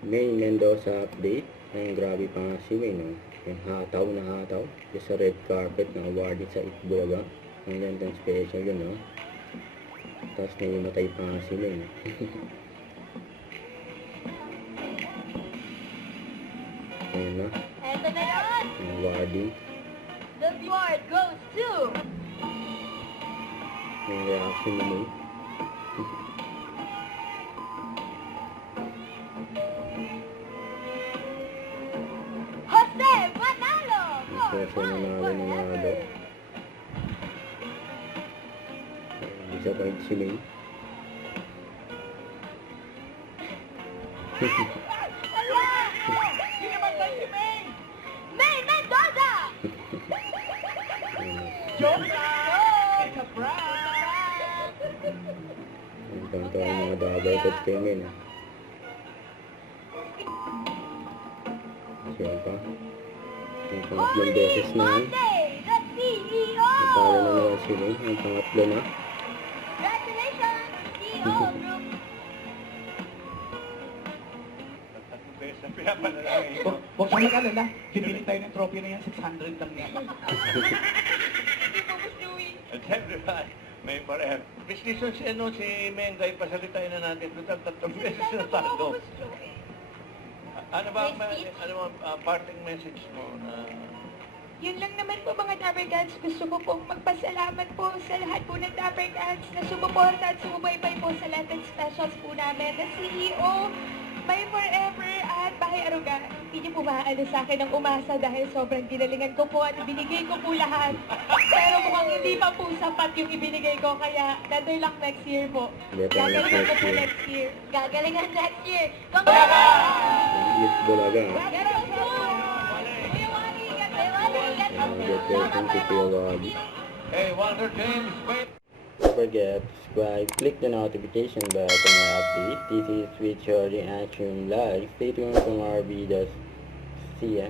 May Mendoza update. Ang grabe pa nga si May, no? Yung hataw na hataw. Yung sa red carpet na awarded sa Itbulaga. Ang London special yun, no? Tapos naimatay pa nga si May, no? Ayan na. Eto na yun! Ang awarding. The award goes to... Yung reaction ni May. Jose Manalo! Jose Manalo. Disappoint si May. Hindi naman tayo si May! May Mendoza! Joke lang! It's a prank! Ang kanto ang mga dagatod kay May, no? Siya pa. Ang pangatlong beses na yan. The CEO! Natalo na naman si May. Ang pangatlo na. Congratulations, CEO Group! Huwag ka mag-alala, pinili tayo ng trophy na yan, 600 lang yan. Hindi po, Miss Louie. At everyone, may pareho. Business si Mengay, pasalitain na natin. Total 3 beses na talo. Ano ba ang parting message mo na... Yun lang naman po mga Dapper Cats. Gusto ko pong magpasalamat po sa lahat po ng Dapper Cats na sumuporta at sumubaybay po sa lahat ng specials po namin. The CEO, May Forever at Bahay Aruga. Hindi niyo po maaano sa akin ng umasa dahil sobrang ginalingan ko po at ibinigay ko po lahat. Pero mukhang hindi pa po sapat yung ibinigay ko kaya better luck next year po. Gagalingan ko po next year. Gagalingan next year. Congratulations! Ang Itbulaga. Ganun po! Kuya Wally, Kuya Wally, Ang good person si Kuya Wally. Hey, Wonder James, wait! Don't forget to subscribe, click the notification bell for more updates. This is with your reaction live. Stay tuned for more videos. See ya.